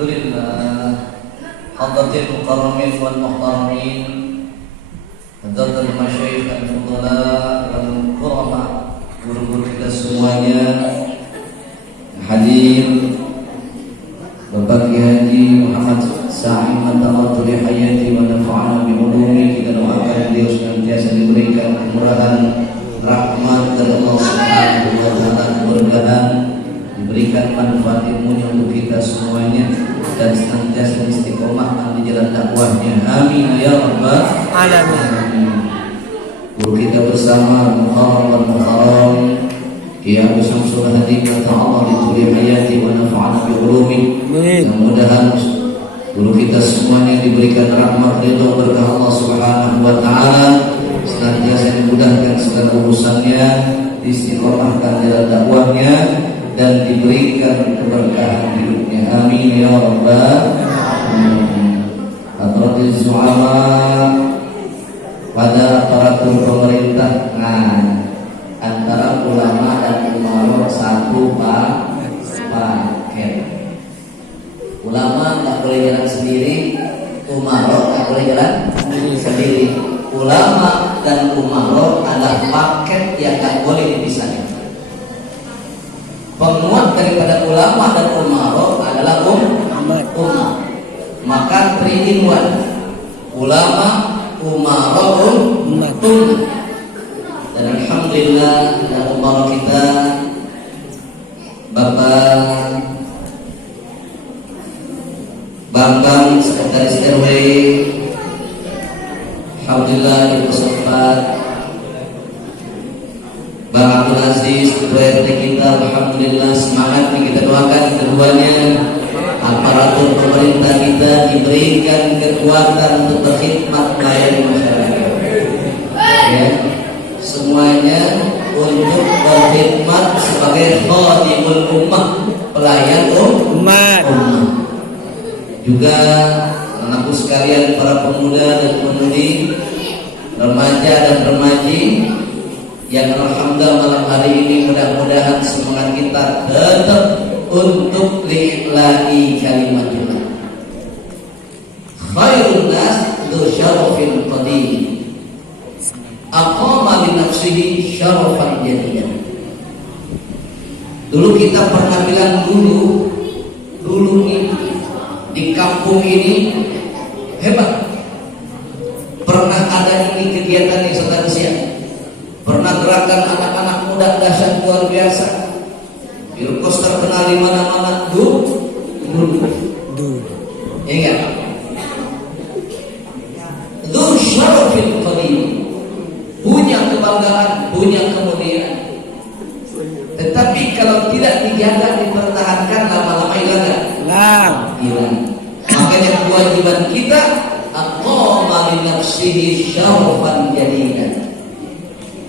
Alhamdulillah, hadratil mukarramin wal muhtaramin, hadratul masyayikh al-fudala wal kurama, guru-guru kita semuanya hadir. Bapak Kiai Haji Muhammad Sa'im Matawatul Hayati wa nafa'ana bi ulumi, kita doakan beliau senantiasa diberikan kemurahan, rahmat dari Allah Subhanahu wa taala, keberkahan, diberikan manfaat ilmunya untuk kita semuanya dan senantiasa istiqomah di jalan dakwahnya. Amin ya rabbal alamin. Guru kita bersama Muharram wal Muharram Kiai Abu Syamsul Hadi ta'ala bi tuli hayati wa nafa'ana bi ulumi. Mudah-mudahan guru kita semuanya diberikan rahmat ridha berkah Allah Subhanahu wa taala, senantiasa dimudahkan segala urusannya, istiqomahkan jalan dakwahnya dan diberikan keberkahan hidupnya. Amin ya rabbal alamin. Hadratil zu'ama, pada aparatur pemerintah, antara ulama dan umarok satu paket. Ulama tak boleh jalan sendiri, umarok tak boleh jalan sendiri. Ulama dan umarok adalah paket yang tak boleh dipisahkan. Penguat daripada ulama dan umarok adalah umat. Maka 3 in 1, ulama, umarok, umat. Dan alhamdulillah dan umarok kita Bapak Bambang Sekretaris RW, alhamdulillah dipersempat. Bang Abdul Aziz Ketua RT kita, alhamdulillah semangat nih, kita doakan keduanya. Aparatur pemerintah kita diberikan kekuatan untuk berkhidmat melayani masyarakat. Ya, semuanya untuk berkhidmat sebagai khadimul ummah, pelayan umat. Juga anakku sekalian, para pemuda dan pemudi, remaja dan remaji yang alhamdulillah malam hari ini, mudah-mudahan semangat kita tetap untuk li'ilahi kalimatillah. Khairun nas dzu syarafin qadim, aqama li nafsihi syarafan jadidan. Dulu kita pernah bilang dulu nih di kampung ini hebat. Pernah ada ini kegiatan nih saudara siang. Pernah gerakan anak-anak muda dahsyat luar biasa. Bilkos terkenal di mana-mana. Ya enggak? Dzu syarafil qadim, punya kebanggaan, punya kemuliaan. Tetapi kalau tidak dijaga, dipertahankan, lama-lama hilang. Makanya kewajiban kita aqama li nafsihi syarafan jadidan.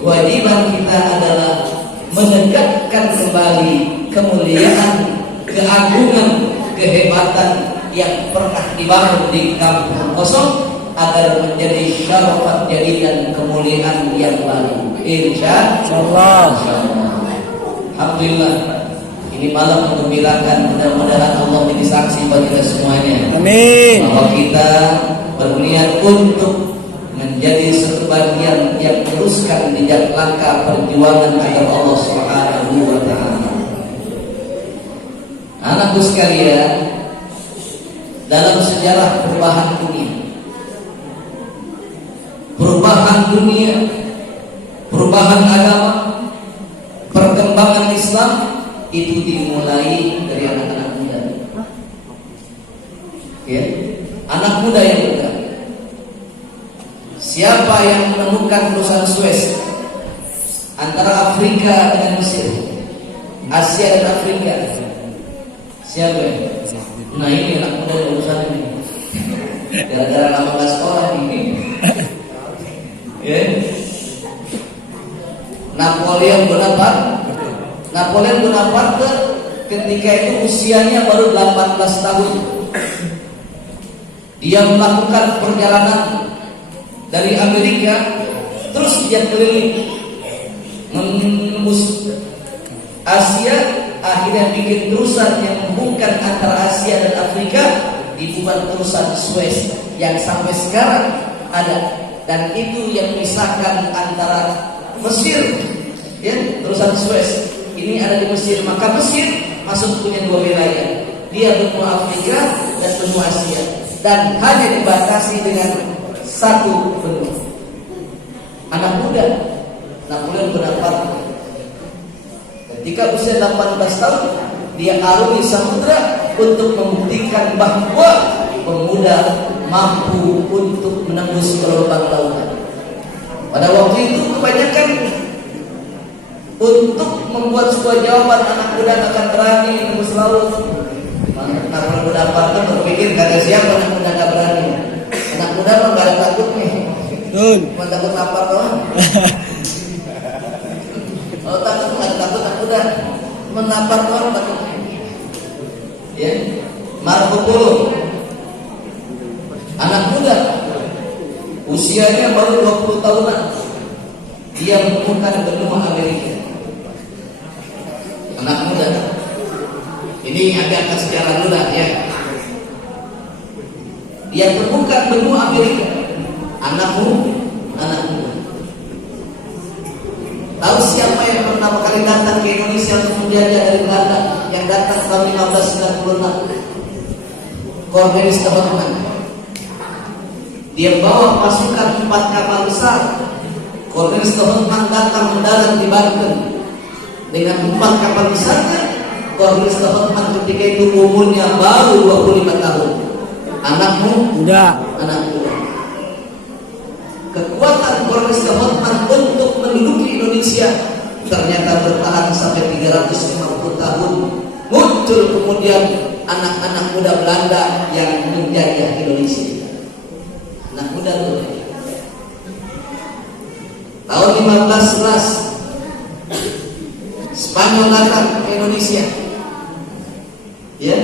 Kewajiban kita adalah menegakkan kembali kemuliaan, keagungan, kehebatan yang pernah dibangun di kampung kosong agar menjadi syarafan jadidan, kemuliaan yang baru. Insyaallah. Alhamdulillah, ini malam menggembirakan. Mudah-mudahan Allah menjadi saksi bagi kita semuanya. Amin. Bahwa kita berniat untuk menjadi satu bagian yang teruskan jejak langkah perjuangan agar Allah Subhanahu wa taala. Anakku sekalian, dalam sejarah perubahan dunia, perubahan agama, perkembangan Islam itu dimulai dari anak-anak muda. Ya, anak muda yang bergerak. Siapa yang menemukan perusahaan Suez antara Afrika dengan Mesir, Asia dan Afrika? Siapa? Nah, ini anak muda yang urusan ini. Gara-gara lama nggak sekolah ini. Ya. Napoleon Bonaparte ketika itu usianya baru 18 tahun. Dia melakukan perjalanan dari Amerika, terus dia keliling menembus Asia, akhirnya bikin terusan yang menghubungkan antara Asia dan Afrika, dibuat terusan Suez yang sampai sekarang ada, dan itu yang memisahkan antara Mesir, ya, terusan Suez ini ada di Mesir. Maka Mesir masuk punya dua wilayah, dia benua Afrika dan benua Asia, dan hanya dibatasi dengan satu benua. Anak muda Napoleon Bonaparte ketika usia 18 tahun dia arungi samudra untuk membuktikan bahwa pemuda mampu untuk menembus gelombang lautan. Pada waktu itu kebanyakan untuk membuat sebuah jawaban anak muda akan berani menembus laut. Napoleon Bonaparte berpikir kata siapa anak muda gak berani. Anak muda mah gak ada takutnya. Cuma takut lapar doang. Kalau takut gak ada takut anak muda. Cuma lapar doang takutnya. Ya, Marco Polo, anak muda, usianya baru 20 tahunan, dia menemukan benua Amerika. Anak muda, ini agak sejarah dulu ya. Dia temukan benua Amerika, anak muda. Tahu siapa yang pertama kali datang ke Indonesia untuk menjajah dari Belanda? Yang datang tahun 1596, Cornelis de Houtman. Dia bawa pasukan 4 kapal besar. Cornelis de Houtman datang mendarat di Banten dengan 4 kapal besarnya. Cornelis de Houtman ketika itu umurnya baru 25 tahun. Anak muda. Kekuatan Cornelis de Houtman untuk menduduki Indonesia ternyata bertahan sampai 350 tahun. Muncul kemudian anak-anak muda Belanda yang menjajah Indonesia. Anak muda itu tahun 1511 Spanyol datang ke Indonesia. Ya,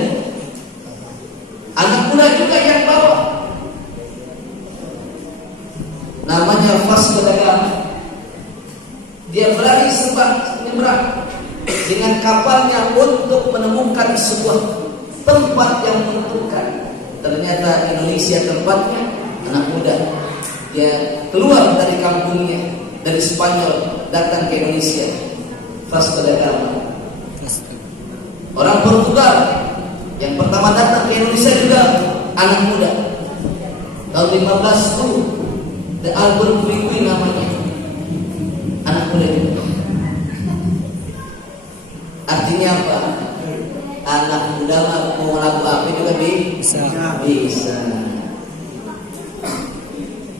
anak muda juga yang bawa, namanya Vasco da Gama. Dia berlari menyeberang dengan kapalnya untuk menemukan sebuah tempat yang menentukan. Ternyata Indonesia tempatnya. Anak muda, dia keluar dari kampungnya, dari Spanyol datang ke Indonesia. Vasco da Gama, orang Portugal yang pertama datang ke Indonesia juga anak muda. Tahun 1510, The Albert Quickie namanya, anak muda juga. Artinya apa? Anak muda mau lagu apa juga bisa.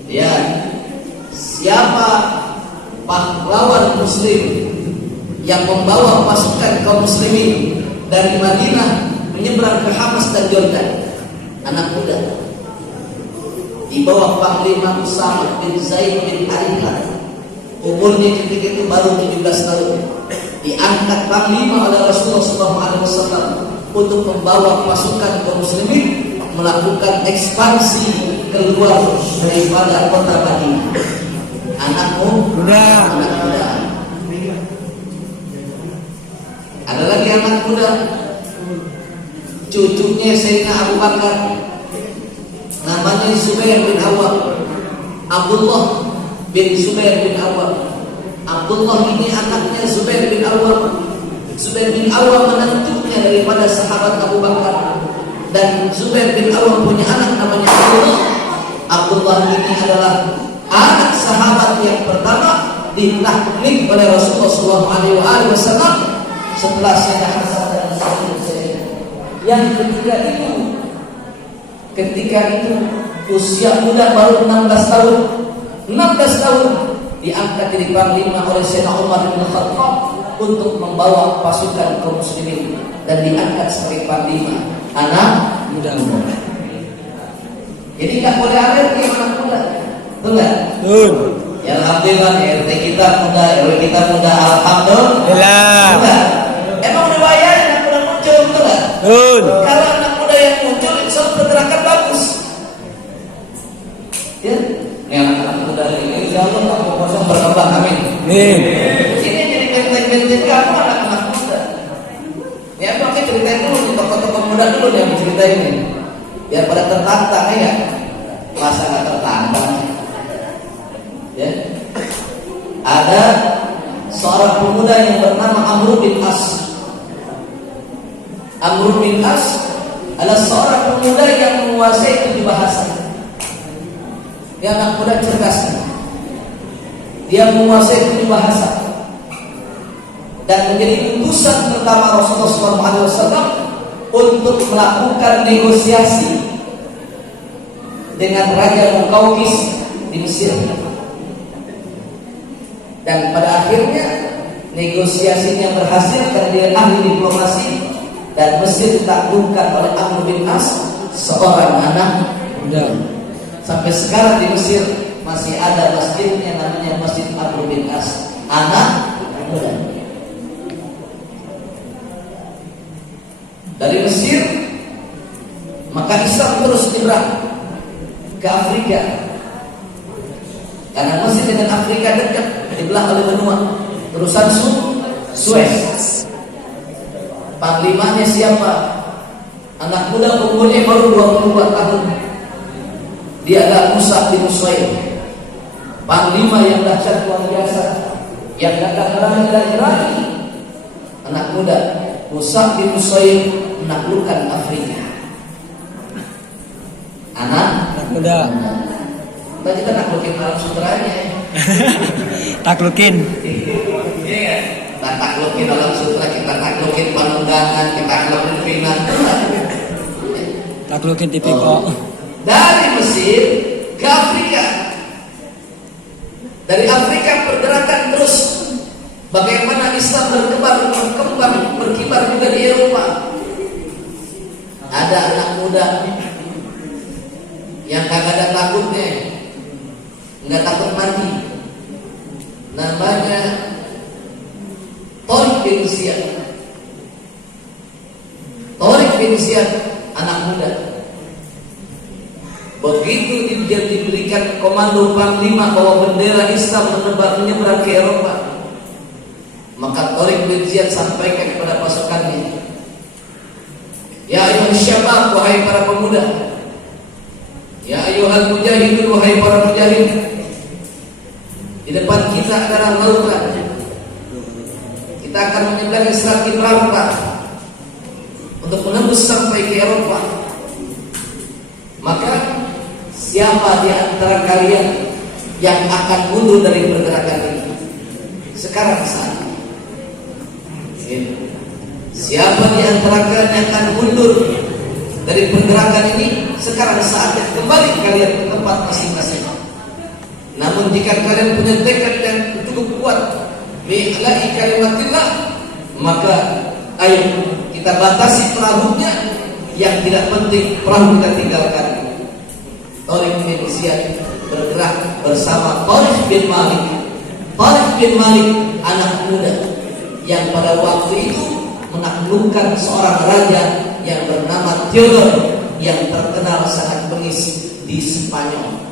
Ya, siapa pahlawan Muslim yang membawa pasukan kaum muslimin dari Madinah menyeberang ke Hamas dan Jordan? Anak muda, di bawah Panglima Usama bin Zaid bin Harithah. Umurnya ketika itu baru 17 tahun. Diangkat panglima oleh Rasulullah SAW untuk membawa pasukan kaum muslimin melakukan ekspansi keluar daripada kota Madinah. Anak muda. Ada lagi anak muda, cucunya Sayyidina Abu Bakar, namanya Zubair bin Awwam. Abdullah bin Zubair bin Awwam. Abdullah ini anaknya Zubair bin Awwam. Zubair bin Awwam menantunya daripada sahabat Abu Bakar. Dan Zubair bin Awwam punya anak namanya Abdullah. Abdullah ini adalah anak sahabat yang pertama ditaklim oleh Rasulullah SAW setelah Sayyidina Hasan dan Husain. Yang ketika itu usia muda baru 16 tahun. 16 tahun diangkat jadi panglima oleh Sayyidina Umar bin Khattab untuk membawa pasukan kaum muslimin, dan diangkat sebagai panglima anak muda. Jadi nggak boleh alergi anak muda, betul nggak? Betul. Ya alhamdulillah, RT kita muda, RW kita muda, alhamdulillah. Betul. Emang udah bayar anak muda muncul, betul nggak? Betul. Kalau anak muda yang muncul, insya Allah pergerakan bagus. Ya, anak muda ini insya Allah kamu kosong berkembang, amin. Ini jadi benteng-benteng kamu anak-anak muda. ceritain dulu nih tokoh-tokoh muda dulu nih yang ceritain ini. Biar pada tertantang ya. Masa nggak tertantang? Ya. Ada seorang pemuda yang bernama Amr bin As. Amr bin As adalah seorang pemuda yang menguasai 7 bahasa. Dia anak muda cerdas. Dia menguasai 7 bahasa dan menjadi utusan pertama Rasulullah SAW untuk melakukan negosiasi dengan Raja Muqawqis di Mesir. Dan pada akhirnya negosiasinya berhasil karena dia ahli diplomasi dan Mesir ditaklukkan oleh Amr bin As, seorang anak muda. Sampai sekarang di Mesir masih ada masjid yang namanya Masjid Amr bin As, anak muda. Dari Mesir maka Islam terus nyebrang ke Afrika, karena Mesir dengan Afrika dekat, dibelah oleh benua terusan Suez. Panglimanya siapa? Anak muda umurnya baru 22 tahun. Dia adalah Musa bin Usaid, panglima yang dahsyat luar biasa, yang datang dari anak muda Musa bin Usaid menaklukkan Afrika. Anak muda. Kita kita naklukin alam sutranya. Taklukin. Iya. Kita taklukin alam sutra, kita taklukin panundangan, kita taklukin pinang. Taklukin tipiko. Dari Mesir ke Afrika. Dari Afrika pergerakan terus. Bagaimana Islam berkibar juga di Eropa. Ada anak muda yang kagak ada takutnya, nggak takut mati. Namanya Tariq bin Ziyad. Tariq bin Ziyad, anak muda. Begitu dia diberikan komando panglima bahwa bendera Islam menyeberang ke Eropa, maka Tariq bin Ziyad sampaikan kepada pasukannya, ya ayuhal syabab, wahai para pemuda, ya ayuhal mujahidun, wahai para mujahid, di depan kita adalah lautan. Kita akan menyeberangi Selat Gibraltar untuk menembus sampai ke Eropa. Maka siapa di antara kalian yang akan mundur dari pergerakan ini? Sekarang saat ini. Siapa di antara kalian yang akan mundur dari pergerakan ini? Sekarang saatnya kembali kalian ke tempat masing-masing. Namun jika kalian punya tekad yang cukup kuat bi'la'i kalimatillah, maka ayo kita batasi perahunya. Yang tidak penting perahu kita tinggalkan. Tariq bin Ziyad bergerak bersama Tariq bin Malik. Tariq bin Malik anak muda yang pada waktu itu menaklukkan seorang raja yang bernama Theodore yang terkenal sangat bengis di Spanyol.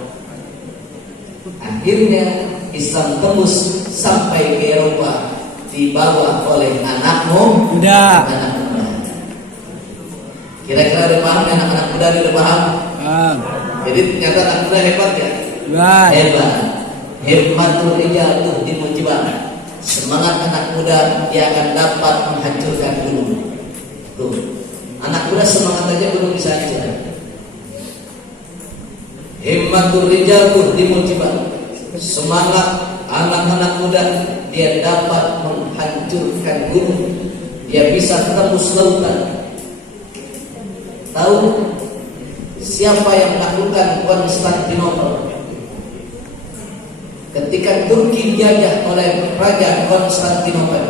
Akhirnya Islam tembus sampai ke Eropa, dibawa oleh anak muda. Kira-kira udah paham anak-anak muda udah paham? Jadi ternyata anak muda hebat ya? Hebat. Hikmatul rijal tuh dimujibah. Semangat anak muda, dia akan dapat menghancurkan gunung. Tuh, anak muda semangat aja gunung bisa hancur. Hikmatul rijal tuh dimujibah. Semangat anak-anak muda, dia dapat menghancurkan gunung. Dia bisa tembus lautan. Tahu siapa yang menaklukkan Konstantinopel? Ketika Turki dijajah oleh Raja Konstantinopel,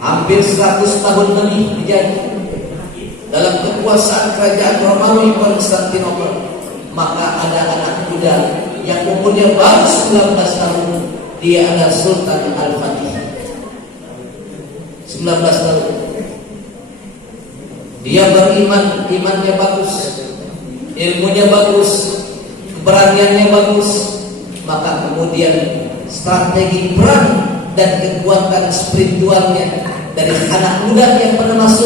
hampir 100 tahun lebih dijajah dalam kekuasaan kerajaan Romawi Konstantinopel, maka ada anak muda yang umurnya baru 19 tahun, dia adalah Sultan Al-Fatih. 19 tahun. Dia beriman, imannya bagus, ilmunya bagus, keberaniannya bagus. Maka kemudian strategi perang dan kekuatan spiritualnya dari anak muda yang pernah masuk